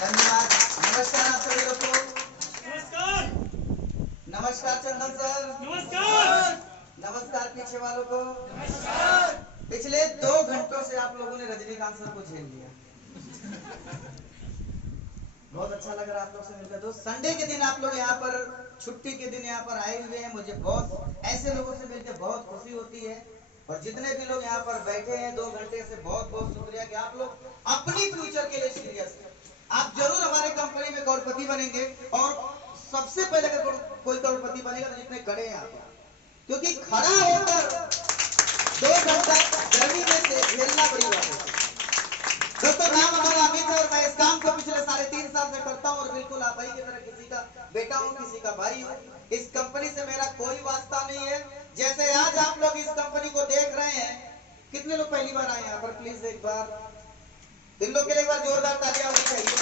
धन्यवाद। नमस्कार आप सभी लोग को। नमस्कार। नमस्कार चंदन सर। नमस्कार। नमस्कार पीछे वालों को। नमस्कार। पिछले 2 घंटों से आप लोगों ने रजनीकांत सर को झेल लिया। बहुत अच्छा लग रहा है आप लोग से मिलकर। दोस्त संडे के दिन आप लोग यहाँ पर, छुट्टी के दिन यहाँ पर आए हुए हैं। मुझे बहुत ऐसे लोगों से मिलकर बहुत खुशी होती है। और जितने भी लोग यहाँ पर बैठे हैं 2 घंटे से, बहुत बहुत शुक्रिया कि आप लोग अपनी फ्यूचर के लिए सीरियस हैं। आप जरूर हमारे कंपनी में करोड़पति बनेंगे। और सबसे पहले अगर कोई करोड़पति बनेगा तो जितने खड़े हैं यहाँ पर, क्योंकि खड़ा होकर 2 घंटा गर्मी में से झेलना बड़ी बात है। दोस्तों नाम हमारा अमित है और मैं इस काम को पिछले 3.5 साल से करता हूँ। और बिल्कुल आप भाई की तरह किसी का बेटा हूँ, किसी का भाई हूँ। इस कंपनी से मेरा कोई वास्ता नहीं है। जैसे आज आप लोग इस कंपनी को देख रहे हैं, कितने लोग पहली बार आए यहाँ पर? प्लीज एक बार इन लोग के लिए एक बार जोरदार तालियां होनी चाहिए।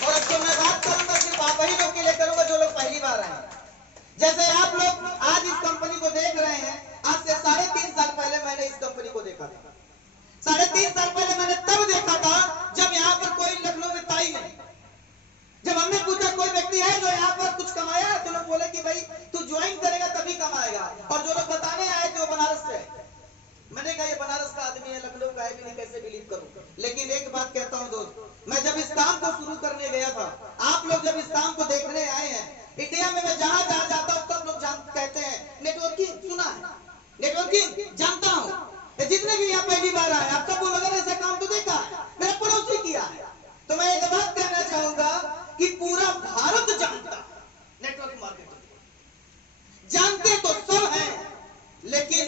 और अब तो मैं बात करूंगा सिर्फ आप ही लोग के लिए करूंगा जो लोग पहली बार आए। जैसे आप लोग आज इस कंपनी को देख रहे हैं, आज से 3.5 साल पहले मैंने इस कंपनी को देखा था। 3.5 साल पहले मैंने तब देखा था जब यहाँ पर कोई लखनऊ में ताई नहीं। जब हमने पूछा कोई व्यक्ति है जो यहाँ पर कुछ कमाया है, तो लोग बोले कि भाई तू ज्वाइन करेगा तभी कमाएगा। और जो लोग बताने आए थे वो बनारस से। मैंने कहा ये बनारस का आदमी है, लखनऊ का है भी नहीं, कैसे बिलीव करूं। लेकिन एक बात कहता हूं दोस्त, मैं जब इस काम को शुरू करने गया था, आप लोग जब इस काम को देखने आए हैं, इंडिया में मैं जहां जहां जाता हूं सब लोग कहते हैं नेटवर्किंग सुना है, नेटवर्किंग जानता हूं। जितने भी यहाँ पहली बार आए आप सब बोलोगे ऐसा काम तो देखा है, मेरा पड़ोसी किया है। तो मैं एक बात कहना चाहूंगा कि पूरा भारत जानता है नेटवर्क मार्केटिंग। जानते तो सब है, लेकिन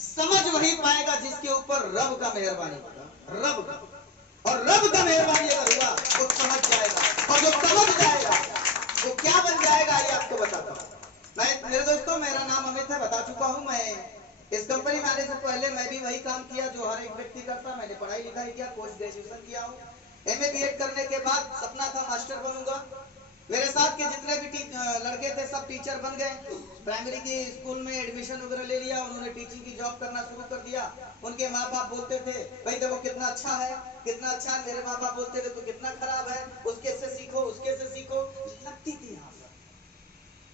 समझ वही पाएगा जिसके ऊपर रब का मेहरबानी होगा। रब का, और रब का मेहरबानी अगर हुआ तो समझ जाएगा। और जो समझ जाएगा वो क्या बन जाएगा ये आपको बताता हूँ। मेरे दोस्तों मेरा नाम अमित है, बता चुका हूँ। मैं इस कंपनी में आने से पहले मैं भी वही काम किया जो हर एक व्यक्ति करता। मैंने पढ़ाई लिखाई किया, पोस्ट ग्रेजुएशन किया हूँ। MA BEd करने के बाद सपना था मास्टर बनूंगा। मेरे साथ के जितने भी लड़के थे सब टीचर बन गए। प्राइमरी के स्कूल में एडमिशन वगैरह ले लिया, उन्होंने टीचिंग की जॉब करना शुरू कर दिया। उनके माँ बाप बोलते थे भाई देखो कितना अच्छा है, कितना अच्छा है। मेरे माँ बाप बोलते थे तो कितना खराब है, उसके से सीखो, उसके से सीखो। लगती थी यहाँ पर,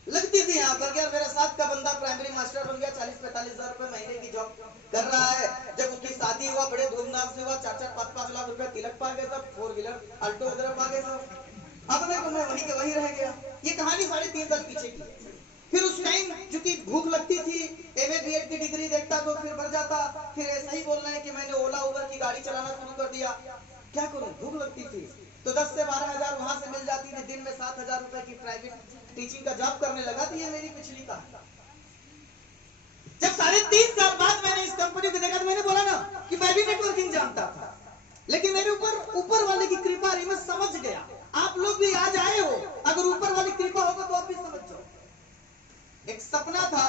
लगती थी यहाँ पर। क्या मेरे साथ का बंदा प्राइमरी मास्टर बन गया, 40-45 हजार रुपए महीने की जॉब कर रहा है। जब उसकी शादी हुआ बड़े धूमधाम से हुआ, 4-5 लाख रुपया तिलक पा गए सब, 4 व्हीलर अल्टो वगैरह पा गए सब। अब मैं वहीं के वहीं रह गया। ये कहानी 3.5 साल पीछे की। फिर उस टाइम चूंकि भूख लगती थी, MA BEd की डिग्री देखता तो फिर बढ़ जाता। फिर ऐसा ही बोल रहे हैं कि मैंने ओला उबर की गाड़ी चलाना शुरू कर दिया। क्या करूं, भूख लगती थी तो 10 से 12 हजार वहां से मिल जाती थी। दिन में 7 हजार रुपए की प्राइवेट टीचिंग का जॉब करने लगा। थी ये मेरी पिछली कहानी। जब 3.5 साल बाद मैंने इस कंपनी को देखा तो मैंने बोला ना कि मैं भी नेटवर्किंग जानता था, लेकिन मेरे ऊपर वाले की कृपा रही, मैं समझ गया। आप लोग भी आज आए हो, अगर ऊपर वाली कृपा होगा तो आप भी समझ जाओ। एक सपना था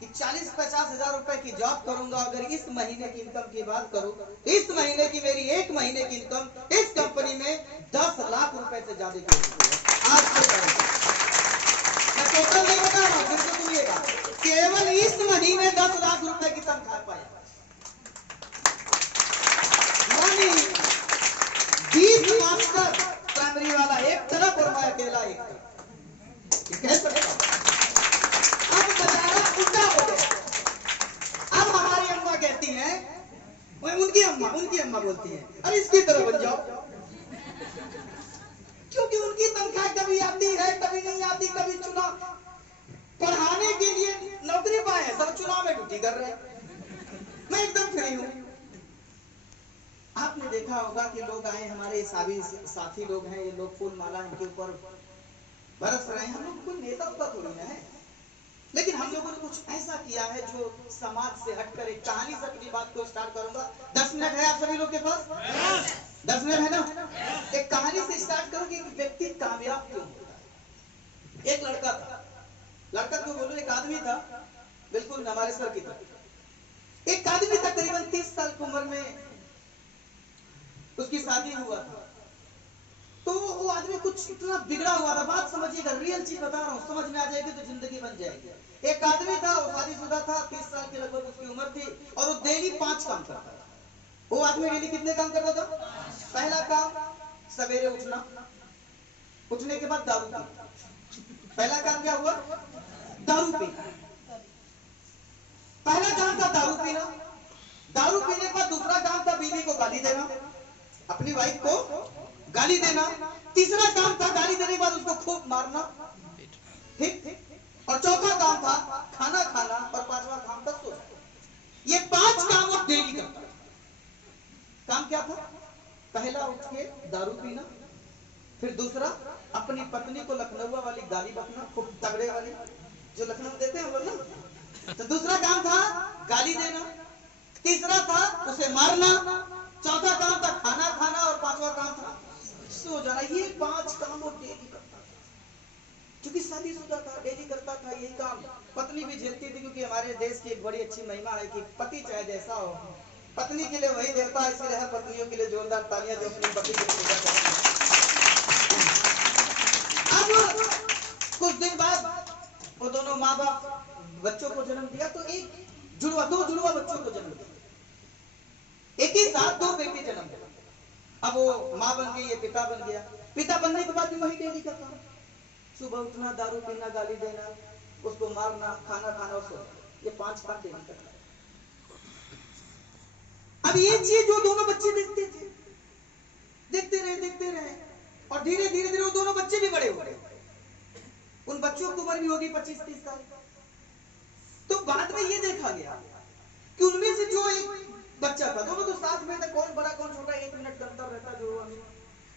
कि 40-50 हजार रुपए की जॉब करूंगा। अगर इस महीने की इनकम की बात करूं, इस महीने की मेरी 1 महीने की इनकम इस कंपनी में 10 लाख रुपए से ज्यादा की है आज के टाइम। मैं टोटल नहीं बता रहा हूं, फिर से सुनिएगा, केवल इस महीने 10 लाख रुपए की तनख्वाह पाया। 20 मास्टर प्राइमरी वाला एक तरफ और मैं अकेला एक तरफ। कैसे अब बजारा उल्टा हो गया। अब हमारी अम्मा कहती हैं, उनकी अम्मा बोलती है अरे इसकी तरह बन जाओ। क्योंकि उनकी तनख्वाह कभी आती है कभी नहीं आती, कभी चुनाव पढ़ाने के लिए नौकरी पाए, सब चुनाव में ड्यूटी कर रहे हैं। मैं एकदम फ्री हूं। आपने देखा होगा कि लोग आए, हमारे साथी लोग हैं, ये लोग फूल माला इनके ऊपर बरस रहे हैं। हम लोग कोई नेता थोड़ी ना है, लेकिन हम लोगों ने कुछ ऐसा किया है जो समाज से हटकर एक कहानी से अपनी बात को स्टार्ट करूंगा। 10 मिनट है आप सभी लोग के पास? 10 मिनट है ना? एक कहानी से स्टार्ट करूंगी कि व्यक्ति कामयाब क्यों होता है। एक लड़का था, लड़का क्यों बोलूं, एक आदमी था बिल्कुल हमारे सर की तरह। एक आदमी था करीबन 30 साल की उम्र में, उसकी शादी हुआ था। तो वो आदमी कुछ इतना बिगड़ा हुआ था। बात समझिएगा, रियल चीज बता रहा हूँ, समझ में आ जाएगी तो जिंदगी बन जाएगी। एक आदमी था, वो शादीशुदा था, 30 साल की लगभग उसकी उम्र थी, और वो डेली 5 काम करता था। वो आदमी डेली कितने काम करता था? पहला काम सवेरे उठना, उठने के बाद दारू पीना। पहला काम क्या हुआ? दारू पीना। पहला काम था दारू पीना। दारू पीने के बाद दूसरा काम था बीवी को गाली देना, अपनी वाइफ को गाली देना। तीसरा काम था गाली देने के बाद उसको खूब मारना, ठीक। और चौथा काम था खाना खाना, और पांचवा काम था सोना। ये 5 काम वो डेली करता। काम क्या था? पहला उठ के दारू पीना, फिर दूसरा अपनी पत्नी को लखनऊ वाली गाली बकना, खूब तगड़े वाली जो लखनऊ देते हैं वो ना। तो दूसरा काम था गाली देना, तीसरा था उसे मारना, चौथा काम था खाना खाना, और पांचवा काम था सो जाना। ये 5 काम वो डेली करता था। क्योंकि शादीशुदा था, डेली करता था ये काम। पत्नी भी झेलती थी, क्योंकि हमारे देश की एक बड़ी अच्छी महिमा है कि पति चाहे जैसा हो, पत्नी के लिए वही देवता है। इसलिए हर पत्नियों के लिए जोरदार तालियां जो अपने पति की पूजा करती हैं। अब कुछ दिन बाद वो दोनों माँ बाप बच्चों को जन्म दिया, तो दो जुड़वा बच्चों को जन्म दिया। एक ही साथ 2 बेटे जन्म दिया। अब वो माँ बन गई, ये पिता बन गया। पिता बनने के बाद भी वही डेली करता, सुबह उठना, दारू पीना, गाली देना, उसको मारना, खाना खाना और सोना। ये 5 काम डेली करता। अब ये चीज जो दोनों बच्चे देखते थे, देखते रहे, और धीरे धीरे वो दोनों बच्चे भी बड़े हो गए। उन बच्चों की उम्र भी होगी 25-30 साल। तो बाद में ये देखा गया कि उनमें से जो एक बच्चा था, दोनों तो साथ में थे, कौन बड़ा कौन छोटा 1 मिनट का अंतर रहता जो।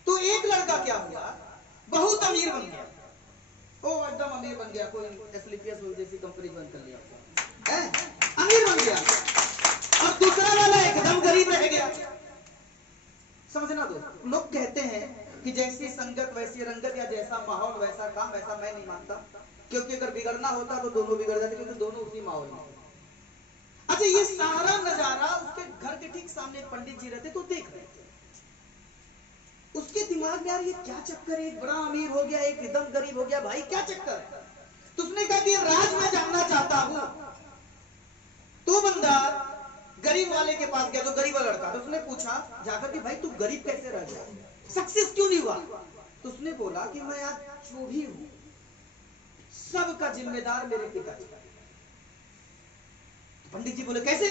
तो एक लड़का क्या हुआ, बहुत अमीर बन गया। ओ एकदम अमीर बन गया, कोई एसलीपीएस जैसी कंपनी बंद कर लिया, अमीर बन गया। और दूसरा वाला एकदम गरीब रह गया। समझना दो, लोग कहते हैं कि जैसी संगत वैसी रंगत, या जैसा माहौल वैसा काम। ऐसा मैं नहीं मानता, क्योंकि अगर बिगड़ना होता तो दोनों बिगड़ जाते, क्योंकि दोनों उसी माहौल में। अच्छा, ये सारा नजारा उसके घर के ठीक सामने एक पंडित जी रहते, तो देख रहे थे। उसके दिमाग में यार ये क्या चक्कर है, एक बड़ा अमीर हो गया, एक एकदम गरीब हो गया, भाई क्या चक्कर है? तो उसने कहा कि राज मैं जानना चाहता हूं। तो बंदा गरीब वाले के पास गया, जो गरीब लड़का, तो उसने पूछा जाकर कि भाई तू गरीब कैसे रह गया, सक्सेस क्यों नहीं हुआ? तो उसने बोला कि मैं आज जो भी हूं सबका जिम्मेदार मेरे पिताजी। पंडित जी बोले कैसे?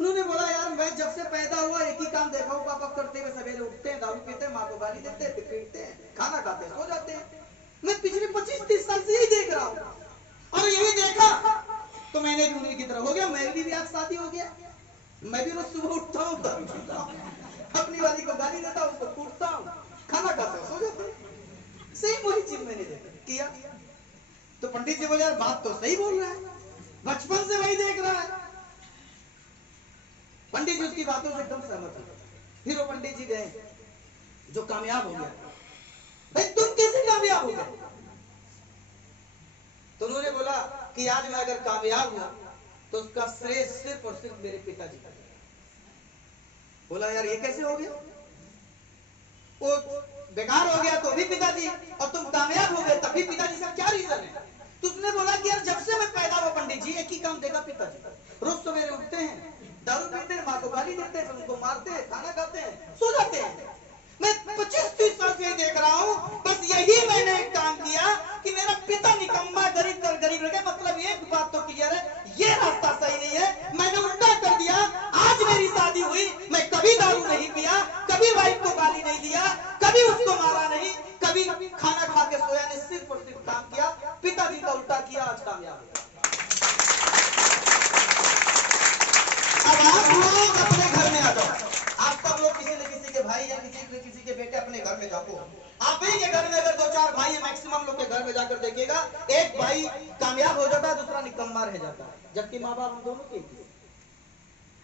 उन्होंने बोला यार मैं जब से पैदा हुआ एक ही काम देखा हूं पापा करते हुए, सवेरे उठते हैं, दारू पीते हैं, माँ को गाली देते हैं, पीटते हैं, खाना खाते हैं, सो जाते हैं। मैं पिछले 25-30 साल से यही देख रहा हूं। और यही देखा तो मैंने भी उन्हीं की तरह हो गया। मैं भी आज शादी हो गया, मैं भी रोज सुबह उठता हूँ, दारू पीता हूँ, अपनी वाली को गाली देता हूँ, उसको कूटता हूँ, खाना खाता हूँ, सो जाते हैं। सेम वही चीज मैंने किया। तो पंडित जी बोले यार बात तो सही बोल रहा है, बचपन से वही देख रहा है। पंडित जी उसकी बातों से एकदम सहमत हुए। फिर वो पंडित जी गए जो कामयाब हो गया, भाई तुम कैसे कामयाब हो गए? तो उन्होंने बोला कि आज मैं अगर कामयाब हुआ तो उसका श्रेय सिर्फ और सिर्फ मेरे पिताजी का। बोला यार ये कैसे हो गया? वो बेकार हो गया तो भी पिताजी, और तुम कामयाब हो गए तब भी पिताजी का क्या रीजन है? तो उसने बोला कि यार जब से मैं पैदा हुआ पंडित जी एक ही काम देखा पिताजी, रोज सवेरे उठते हैं, दारू पीते हैं, माँ को गाली देते हैं, उनको मारते हैं, खाना खाते हैं, सो जाते हैं। मैं 25-30 साल से देख रहा हूँ, बस यही मैंने एक काम किया कि मेरा पिता निकम्मा गरीब रह गया। मतलब एक बात तो क्लियर है, ये रास्ता सही नहीं है, मैंने उल्टा कर दिया। आज मेरी शादी हुई, मैं कभी दारू नहीं पिया, कभी वाइफ को गाली नहीं दिया, कभी उसको मारा नहीं, कभी खाना खा के सोया नहीं, सिर्फ और सिर्फ काम किया। पिताजी का उल्टा किया, आज कामयाब हो। अब आप लोग अपने घर में आ जाओ। आप सब लोग किसी न किसी के भाई या किसी के बेटे अपने घर में जाओ। आप ही के घर में अगर 2-4 भाई है, मैक्सिमम लोग के घर में जाकर देखिएगा, एक भाई कामयाब हो जाता है, दूसरा निकम्मा रह जाता है, जबकि माँ बाप दोनों के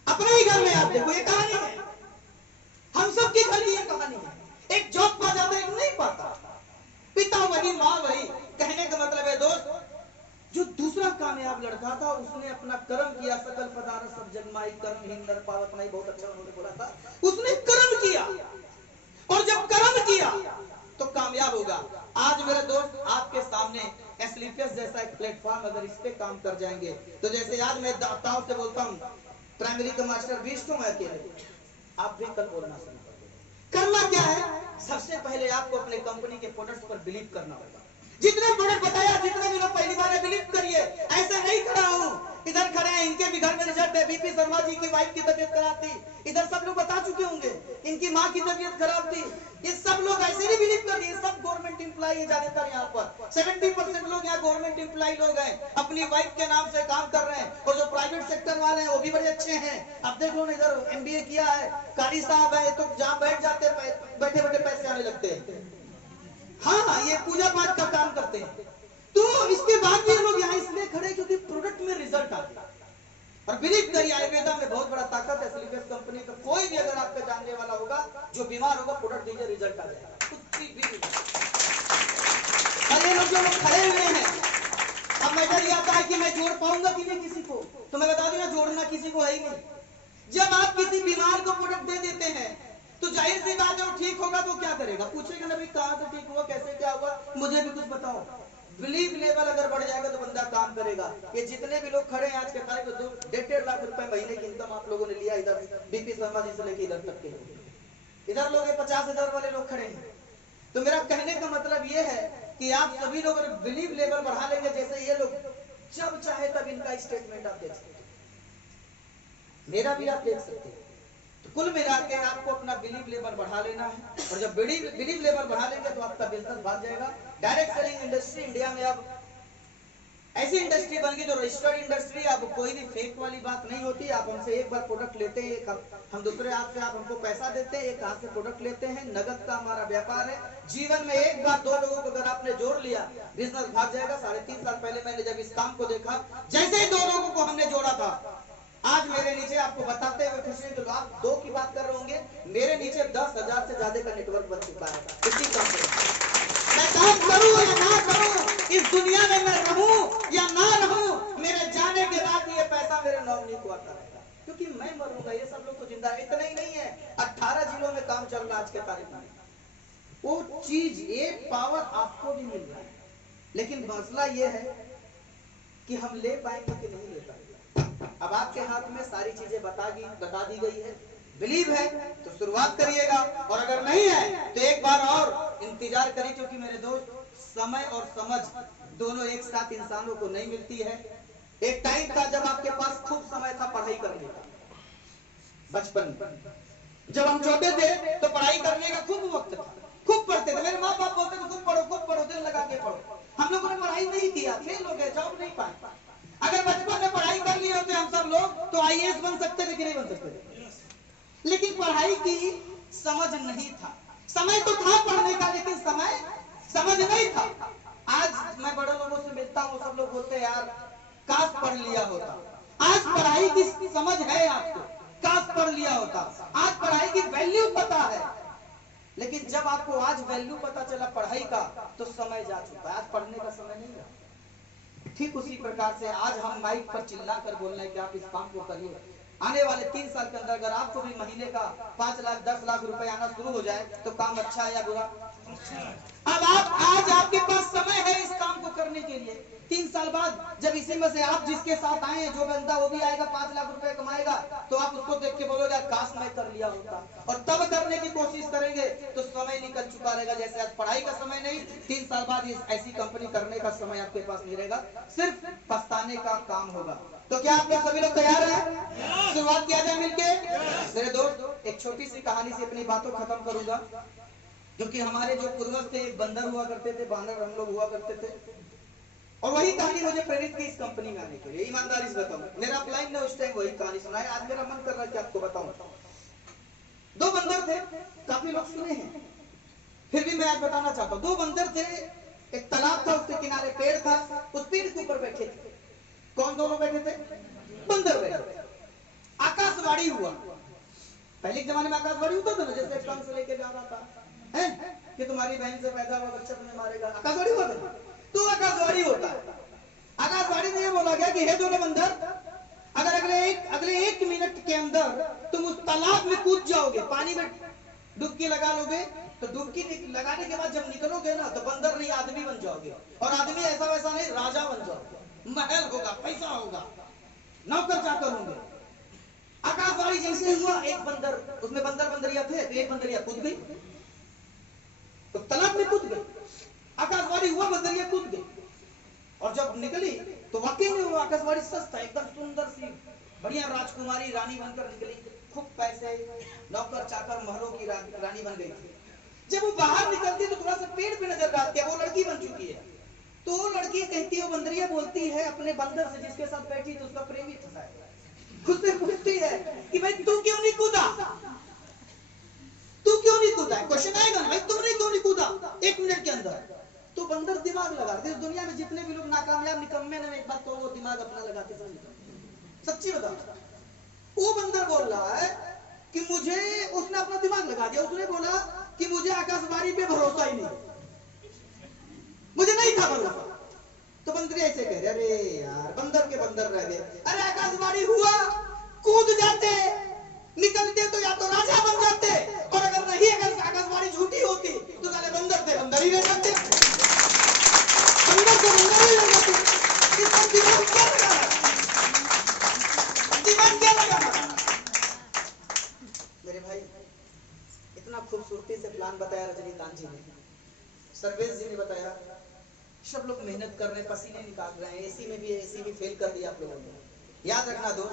अपने ही घर में आप देखो। ये कहानी है, हम सब के घर की ये कहानी है। एक जॉब पा जाता है, एक नहीं पाता, पिता वही माँ वही। कहने का मतलब है दोस्त, जो दूसरा कामयाब लड़का था उसने अपना कर्म किया। सकल पदार्थ सब जन्माई कर्म हिंदर पावत नहीं, बहुत अच्छा उन्होंने बोला था। उसने कर्म किया, और जब कर्म किया तो कामयाब होगा। आज मेरे दोस्त आपके सामने एसलीपीएस जैसा एक प्लेटफॉर्म, अगर इस पे काम कर जाएंगे तो जैसे आज मैं दाताओं से बोलता हूँ, प्राइमरी का मास्टर 20 तो मैं अकेले, आप भी कल बोलना शुरू कर। करना क्या है? सबसे पहले आपको अपने कंपनी के प्रोडक्ट पर बिलीव करना होगा। जितने प्रोडक्ट बताया, जितने भी लोग पहली बार बिलीव करिए। ऐसा नहीं खड़ा हूं, इधर खड़े हैं, इनके भी घर में रिजल्ट है। बीपी शर्मा जी की वाइफ की तबीयत खराब थी, इधर सब लोग बता चुके होंगे। इनकी माँ की तबीयत खराब थी, ये सब लोग ऐसे नहीं बिलीव कर दिए। सब गवर्नमेंट एम्प्लॉय है ज्यादातर यहाँ पर। 70% लोग यहाँ गवर्नमेंट एम्प्लॉय लोग हैं, अपनी वाइफ के नाम से काम कर रहे हैं। और जो प्राइवेट सेक्टर वाले हैं वो भी बड़े अच्छे हैं। अब देख लो ना, इधर MBA किया है, कारी साहब है, तो जहाँ बैठ जाते बैठे बैठे पैसे आने लगते हैं। हाँ, ये पूजा पाठ का काम करते हैं। तो इसके बाद भी लोग यहाँ इसलिए खड़े क्योंकि प्रोडक्ट में रिजल्ट आता है। और बिलीव करिए, आयुर्वेदा में बहुत बड़ा ताकत है। स्लीपेस कंपनी का कोई भी अगर आपका जानने वाला होगा जो बीमार होगा, प्रोडक्ट दीजिए, रिजल्ट आ जाएगा। कुछ भी और ये लोग जो लोग खड़े हुए हैं, अब मैटर ये आता है कि मैं जोड़ पाऊंगा कि नहीं किसी को, तो मैं बता दूंगा जोड़ना किसी को है ही नहीं। जब आप किसी बीमार को प्रोडक्ट दे देते हैं तो जाहिर सी बात है वो ठीक होगा तो क्या करेगा, पूछेगा ना भाई कहाँ से ठीक हुआ, कैसे क्या हुआ, मुझे भी कुछ बताओ। बिलीव लेवल अगर बढ़ जाएगा तो बंदा काम करेगा। ये जितने भी लोग खड़े हैं आज के तारीख में 1.5 लाख रुपए महीने की इनकम आप लोगों ने लिया। इधर बीपी शर्मा जी से लेके इधर तक के इधर लोग 50,000 वाले लोग खड़े हैं। तो मेरा कहने का मतलब ये है कि आप सभी लोग अगर बिलीव लेवल बढ़ा लेंगे, जैसे ये लोग जब चाहे तब इनका स्टेटमेंट आप देख सकते हैं, मेरा भी आप देख सकते हैं। तो कुल मिला के आपको अपना बिलीव लेवल बढ़ा लेना है। और जब बिलीव लेवल बढ़ा लेंगे तो आपका बिजनेस बढ़ जाएगा। डायरेक्ट सेलिंग इंडस्ट्री इंडिया में अब ऐसी इंडस्ट्री बन गई जो रजिस्टर्ड इंडस्ट्री। अब कोई भी फेक वाली बात नहीं होती। आप हमसे एक बार प्रोडक्ट लेते हैं, हम दूसरे हाथ से आप हमको पैसा देते हैं, एक हाथ से प्रोडक्ट लेते हैं। नगद का हमारा व्यापार है। जीवन में एक बार 2 लोगों को अगर आपने जोड़ लिया, बिजनेस भाग जाएगा। 3.5 साल पहले मैंने जब इस काम को देखा, जैसे ही 2 लोगों को हमने जोड़ा था, आज मेरे नीचे आपको बताते हुए खुशी है, जो आप 2 की बात कर रहे होंगे, मेरे नीचे 10,000 से ज्यादा का नेटवर्क बन चुका है। इसी काम पे मैं काम करूं या ना करूं, इस दुनिया में मैं रहूं या ना रहूं, मेरे जाने के बाद ये पैसा मेरे नॉमिनी को आता रहेगा, क्योंकि मैं मरूंगा। ये सब लोग तो जिंदा है। इतना ही नहीं है, 18 जिलों में काम चल रहा है आज के तारीख में। वो चीज, एक पावर आपको भी मिल रहा है, लेकिन मसला ये है कि हम ले पाएंगे कि नहीं ले पाएंगे। अब आपके हाथ में सारी चीजें बता दी गई है। बिलीव है तो शुरुआत करिएगा, और अगर नहीं है तो एक बार और इंतजार करिए, क्योंकि मेरे दोस्त समय और समझ दोनों एक साथ इंसानों को नहीं मिलती है। एक टाइम था जब आपके पास खूब समय था पढ़ाई करने का। बचपन में जब हम छोटे थे तो पढ़ाई करने का खूब वक्त था, खूब पढ़ते थे। मेरे माँ बाप बोलते थे खूब पढ़ो, दिल लगा के पढ़ो। हम लोगों ने पढ़ाई नहीं किया, फेल हो गए, जॉब नहीं पाए। अगर बचपन में पढ़ाई कर लिए होते हम सब लोग तो IAS बन सकते थे कि नहीं बन सकते थे। लेकिन पढ़ाई की समझ नहीं था। समय तो था पढ़ने का, लेकिन समय समझ नहीं था। आज मैं बड़े लोगों से मिलता हूँ, सब लोग बोलते हैं यार काश पढ़ लिया होता। आज पढ़ाई की समझ है आपको, काश पढ़ लिया होता। आज पढ़ाई की वैल्यू पता है, लेकिन जब आपको आज वैल्यू पता चला पढ़ाई का, तो समय जा चुका है। आज पढ़ने का समय नहीं है। ठीक उसी प्रकार से आज हम माइक पर चिल्ला कर बोल रहे हैं कि आप इस काम को करिए। आने वाले 3 साल के अंदर अगर आपको भी महीने का 5 लाख 10 लाख रुपए आना शुरू हो जाए तो काम अच्छा है या बुरा? अब आज आपके पास समय है इस काम को करने के लिए। 3 साल बाद जब इसी में से आप जिसके साथ आए हैं, जो बंदा वो भी आएगा 5 लाख रुपए कमाएगा, तो आप उसको देख के बोलोगे काश मैं कर लिया होता। और तब करने की कोशिश करेंगे तो समय निकल चुका रहेगा। जैसे आज पढ़ाई का समय नहीं, 3 साल बाद ऐसी कंपनी करने का समय आपके पास नहीं रहेगा, सिर्फ पछताने का काम होगा। तो क्या आप लोग सभी लोग तैयार हैं? शुरुआत किया जाए मिलके। मेरे दोस्त एक छोटी सी कहानी से अपनी बातों खत्म करूंगा, क्योंकि हमारे जो पूर्वज थे एक बंदर हुआ करते थे, बानर हम लोग हुआ करते थे, और वही कहानी मुझे प्रेरित की इस कंपनी में आने के लिए। ईमानदारी से बताऊं, मेरा अपलाइन ने उस टाइम वही कहानी सुनाई। आज मेरा मन कर रहा है कि आपको बताऊं। 2 बंदर थे, काफी लोग सुने हैं, फिर भी मैं आज बताना चाहता हूं। 2 बंदर थे, एक तालाब था, उसके किनारे पेड़ था, उस पेड़ के ऊपर बैठे थे। कौन दोनों बैठे थे? बंदर बैठे थे। आकाशवाणी हुआ। पहले के जमाने में आकाशवाणी होता था ना, जैसे कंस लेके जा रहा था है कि तुम्हारी बहन से पैदा हुआ बच्चा तुम्हें मारेगा, आकाशवाणी हुआ था। तो आकाशवाणी होता है। आकाशवाणी में ये बोला गया कि हे दोनों बंदर, अगर अगले 1 मिनट के अंदर तुम उस तालाब में कूद जाओगे, पानी में डुबकी लगा लोगे, तो डुबकी लगाने के बाद जब निकलोगे ना तो बंदर नहीं आदमी बन जाओगे। और आदमी ऐसा वैसा नहीं, राजा बन जाओगे, महल होगा, पैसा होगा, नौकर चाकर होंगे। आकाशवाणी जैसे हुआ, एक बंदर, उसमें बंदरिया थे, तो एक बंदरिया कूद गई। निकली तो वाकई में वो आकाशवाणी सस्ता, एकदम सुंदर सी बढ़िया राजकुमारी रानी बनकर निकली, खूब पैसे, नौकर चाकर महलों की रानी बन गई थी। जब वो बाहर निकलती तो थोड़ा सा पेड़ पे नजर आती है, वो लड़की बन चुकी है। तो वो लड़की कहती है, वो बंदरिया बोलती है अपने बंदर से जिसके साथ बैठी तो उसका प्रेमी फंसा है, खुद से पूछती है कि भाई तू क्यों नहीं कूदा, तू क्यों नहीं कूदा? क्वेश्चन आएगा ना भाई, तुमने क्यों नहीं कूदा 1 मिनट के अंदर? तो बंदर दिमाग लगाते, इस दुनिया में जितने भी लोग नाकामयाब निकम्मे ने एक बात तो वो दिमाग अपना लगाते समझ, सच्ची बता। वो बंदर बोल रहा है कि मुझे, उसने अपना दिमाग लगा दिया, उसने बोला कि मुझे आकाशवाणी पे भरोसा ही नहीं, मुझे नहीं था भरोसा। तो बंदर ऐसे कह रहे, अरे यार बंदर के बंदर रह गए, अरे आकाशवाणी हुआ, कूद जाते, निकलते तो या तो राजा बन जाते, और अगर नहीं, अगर आकाशवाणी झूठी होती तो साले बंदर थे बंदर ही रह जाते, बंदर से बंदर ही रह जाते। इसका दिमाग क्या लगा, दिमाग क्या लगा? मेरे भाई इतना खूबसूरती से प्लान बताया रजनीकांत जी ने, सर्वेश जी ने बताया, सब लोग मेहनत कर रहे हैं, पसीने निकाल रहे हैं, एसी में भी, एसी भी फेल कर दिया आप लोगों ने। याद रखना दो,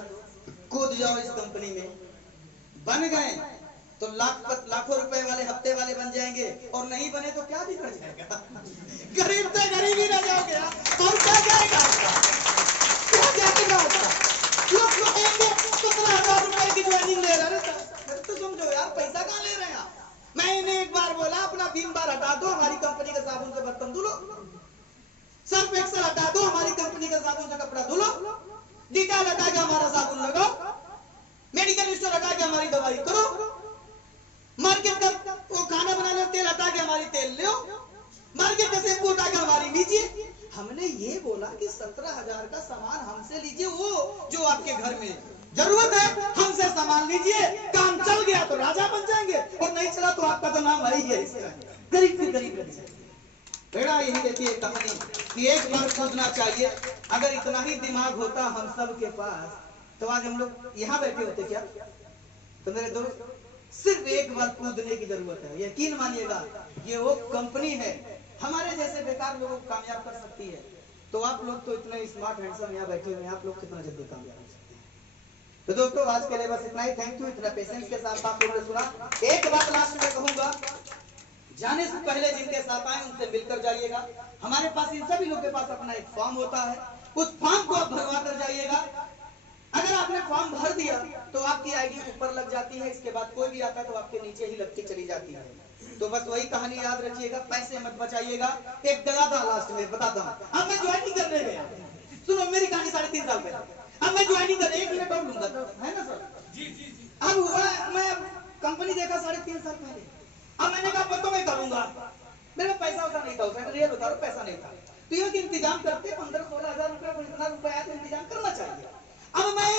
कूद जाओ इस कंपनी में, बन गए तो लाखों रुपए वाले हफ्ते वाले बन जाएंगे, और नहीं बने तो क्या बिगड़ जाएगा, गरीब से गरीब ही रह जाओगे और क्या जाएगा आपका, क्या जाएगा आपका? लोग कहेंगे 17,000 रुपए की ज्वाइनिंग ले रहे हैं, तो समझो यार पैसा कहाँ ले रहे हैं आप। मैंने एक बार बोला अपना विम बार हटा दो, हमारी कंपनी के साबुन से बर्तन धुलो, सर्फ एक्सेल हटा दो, हमारी कंपनी के साबुन से कपड़ा धुलो, डिटॉल हटा के हमारा साबुन लगाओ, मेडिकल स्टोर हटा के हमारी दवाई करो, मार्केट का वो खाना बनाने तेल हटा के हमारी तेल लो, मार्केट का शैम्पू हटा के हमारी लीजिए। हमने ये बोला कि 17,000 का सामान हमसे लीजिए, वो जो आपके घर में जरूरत है हमसे सामान लीजिए, काम चल गया तो राजा बन जाएंगे, और नहीं चला तो आपका तो नाम वही है, गरीब से गरीब बन जाएंगे। बेड़ा यही कहती है कहानी कि एक बार कूदना चाहिए। अगर इतना ही दिमाग होता हम सब के पास तो आज हम लोग यहाँ बैठे होते क्या? तो मेरे दोस्त, सिर्फ एक बार कूदने की जरूरत है, यकीन मानिएगा ये वो कंपनी है हमारे जैसे बेकार लोगों को कामयाब कर सकती है। तो आप लोग तो इतने स्मार्ट हैंडसम यहाँ बैठे हुए हैं, आप लोग कितना जल्दी कामयाब हो सकते हैं। तो दोस्तों आज के लिए बस इतना ही। थैंक यू, इतना पेशेंस के साथ आप लोगों ने सुना। एक बात लास्ट में कहूंगा, जाने से पहले जिनके साथ आए उनसे मिलकर जाइएगा। हमारे पास इन सभी लोगों के पास अपना एक फॉर्म होता है, उस फॉर्म को आप भरवा कर जाइएगा। अगर आपने फॉर्म भर दिया तो आपकी आईडी ऊपर लग जाती है, इसके बाद कोई भी आता है तो आपके नीचे ही लगती चली जाती है। तो बस वही कहानी याद रखिएगा, पैसे मत बचाइएगा। एक जगह था लास्ट में बताता हूँ, अब मैं ज्वाइनिंग करने गया, सुनो मेरी कहानी 3.5 साल पहले। अब मैं ज्वाइनिंग कर 1 मिनट और लूंगा है ना सर? जी जी जी। अब हुआ मैं कंपनी देखा 3.5 साल पहले। अब मैंने कहा तो मैं करूंगा, मेरे पास पैसा वैसा नहीं था, उसमें रियल बता रहा हूं, पैसा नहीं था। तो ये कि इंतजाम करते 15-16 हजार रुपया, इतना रुपया आया तो इंतजाम करना चाहिए। अब मैं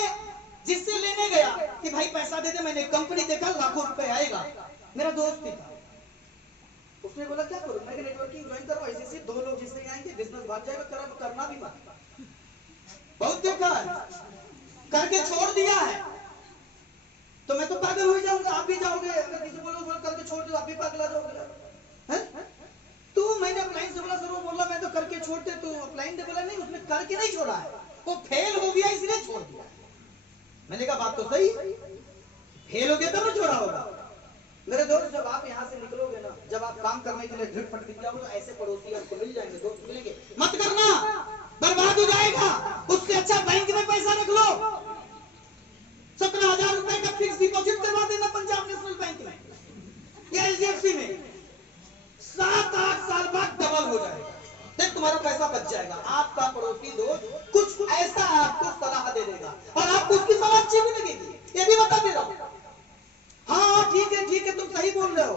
जिससे लेने गया कि भाई पैसा दे दे, मैंने कंपनी देखा लाखों रुपए आएगा, मेरा दोस्त ही था। उसने बोला क्या करूं? मैं नेटवर्किंग ज्वाइन करो, ऐसे 2 लोग जिससे आएंगे बिजनेस भाग जाएगा, करना भी मत। बहुत देखा करके छोड़ दिया है, तो मैं तो पागल हो जाऊंगा, आप भी जाओगे। अगर किसी बोलो करके छोड़ दो, आप भी पागल हो जाओगे। तो मैंने अपलाइन से बोला, सर वो बोला मैं तो करके छोड़ते, तो अपलाइन ने बोला नहीं उसने करके नहीं छोड़ा है, वो फेल हो गया इसलिए छोड़ दिया। मैंने कहा बात तो सही, फेल हो गया तब छोड़ा होगा। मेरे दोस्त जब आप यहाँ से निकलोगे ना, जब आप काम करने के लिए झट फट निकलोगे तो ऐसे पड़ोसी आपको मिल जाएंगे, दोस्त मिलेंगे, मत करना, बर्बाद हो जाएगा। उससे अच्छा बैंक में पैसा रख लो, 17,000 रुपए का फिक्स डिपॉजिट करवा देना पंजाब नेशनल बैंक में या HDFC में, 7-8 साल बाद डबल हो जाएगा, देख तुम्हारा पैसा बच जाएगा। आपका पड़ोसी दोस्त कुछ ऐसा आपको सलाह दे देगा और आपको उसकी सलाह अच्छी भी लगेगी, ये भी बता दे रहा हूं। हाँ ठीक है तुम सही बोल रहे हो,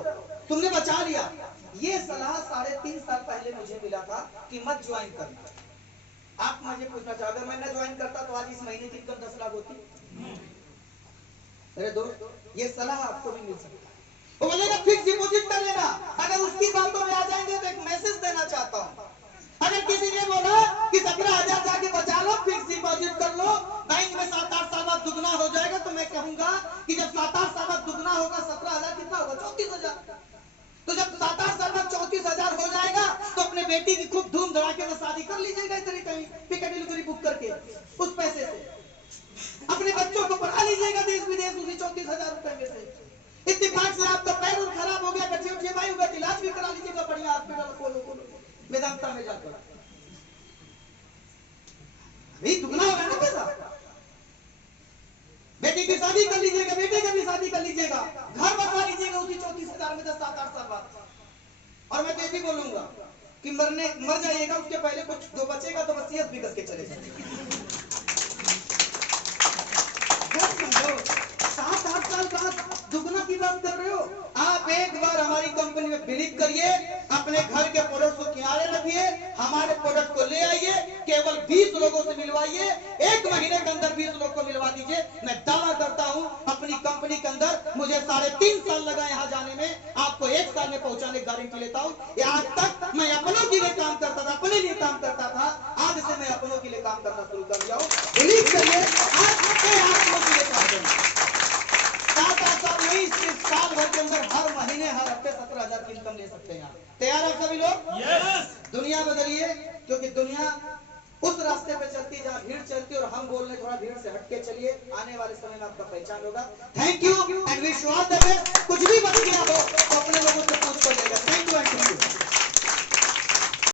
तुमने बचा लिया। ये सलाह 3.5 साल पहले मुझे मिला था कि मत ज्वाइन करना। आप मुझे पूछना चाहोगे अगर मैं न ज्वाइन करता तो आज इस महीने की इनकम 10 लाख होती। मेरे दोस्त ये सलाह आपको भी मिल सकता है। वो बोलेगा फिक्स डिपॉजिट कर लेना, अगर उसकी बातों में आ जाएंगे तो एक मैसेज देना चाहता हूँ। अगर किसी ने बोला कि 17,000 जाके बचा लो, फिक्स डिपॉजिट कर लो, बैंक में 7-8 साल बाद दुगना हो जाएगा, तो मैं कहूंगा कि जब 7-8 साल बाद दुगना होगा, 17,000 कितना होगा? 34,000। तो जब 7-8 साल बाद 34,000 हो जाएगा तो अपने बेटी की खूब धूम धड़ाके से शादी कर लीजिएगा, इतनी कहीं टिकट डिलीवरी बुक करके उस पैसे से अपने बच्चों को पढ़ा लीजिएगा देश विदेश उसी 34,000 रुपए में से। इत्तेफाक से आपका पैर और खराब हो गया, गठिया उठिया भाई होगा, इलाज भी करा लीजिएगा बढ़िया हॉस्पिटल खोलो वेदांता में जाकर, अभी दुगना होगा ना पैसा। बेटी की शादी कर लीजिएगा, बेटे की भी शादी कर लीजिएगा, घर बनवा लीजिएगा उसी 34,000 में 10-7-8 साल बाद। और मैं तो ये भी बोलूंगा कि मर जाइएगा उसके पहले कुछ दो बचेगा तो वसीयत भी करके चले जाइए। 7-8 साल बाद दुगना की बात कर रहे हो आप। एक बार हमारी कंपनी में बिलीव करिए, अपने घर के प्रोडक्ट को किनारे रखिए, हमारे प्रोडक्ट को ले आइए, केवल 20 लोगों से मिलवाइए, 1 महीने के अंदर 20 लोग को मिलवा दीजिए। मैं दावा करता हूं अपनी कंपनी के अंदर मुझे 3.5 साल लगा यहाँ जाने में, आपको 1 साल में पहुंचाने की गारंटी लेता हूं। आज तक मैं अपनों के लिए काम करता था, अपने लिए काम करता था, आज से मैं अपनों के लिए काम करना शुरू कर दिया हूं। बिलीव करिए, आज मैं अपनों के लिए काम करूंगा। 7-8 साल नहीं, सिर्फ साल भर के अंदर हर महीने हर हफ्ते 17,000 की इनकम ले सकते हैं। तैयार आप सभी लोग? यस। दुनिया बदलिए, क्योंकि दुनिया उस रास्ते पे चलती है जहाँ भीड़ चलती है और हम बोल रहे थोड़ा भीड़ से हटके चलिए, आने वाले समय में आपका पहचान होगा। Thank you and wish you all the best. कुछ भी बच गया हो